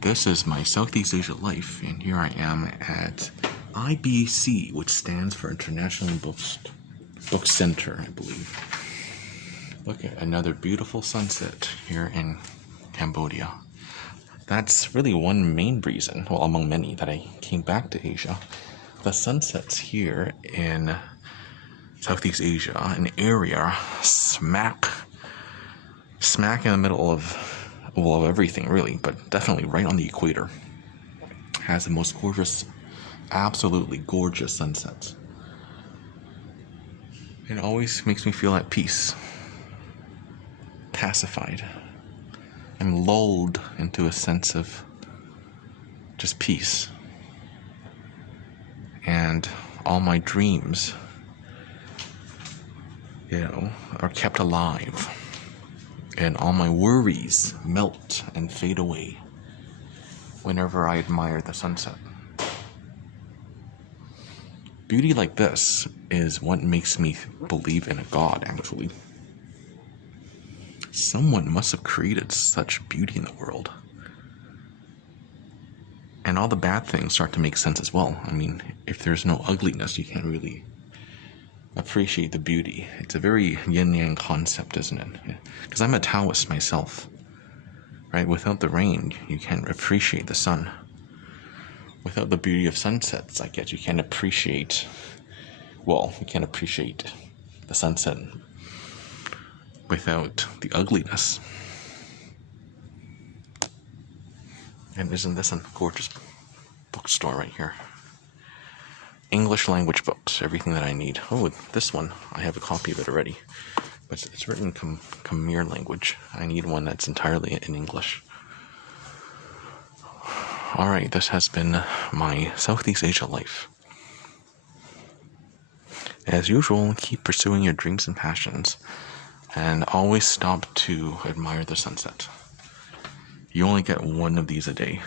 This is my Southeast Asia life, and here I am at IBC, which stands for International Book Center, I believe. Look at another beautiful sunset here in Cambodia. That's really one main reason, well, among many, that I came back to Asia. The sunsets here in Southeast Asia, an area smack in the middle of everything, really, but definitely right on the equator, has the most gorgeous, absolutely gorgeous sunsets. It always makes me feel at peace, pacified. I'm lulled into a sense of just peace. And all my dreams, are kept alive. And all my worries melt and fade away whenever I admire the sunset. Beauty like this is what makes me believe in a God, actually. Someone must have created such beauty in the world. And all the bad things start to make sense as well. I mean, if there's no ugliness, you can't really appreciate the beauty. It's a very yin-yang concept, isn't it? Because I'm a Taoist myself, right? Without the rain, you can't appreciate the sun. Without the beauty of sunsets, I guess you can't appreciate the sunset without the ugliness. And isn't this a gorgeous bookstore right here? English language books, everything that I need. Oh, this one, I have a copy of it already. But it's written in Khmer language. I need one that's entirely in English. Alright, this has been my Southeast Asia life. As usual, keep pursuing your dreams and passions, and always stop to admire the sunset. You only get one of these a day.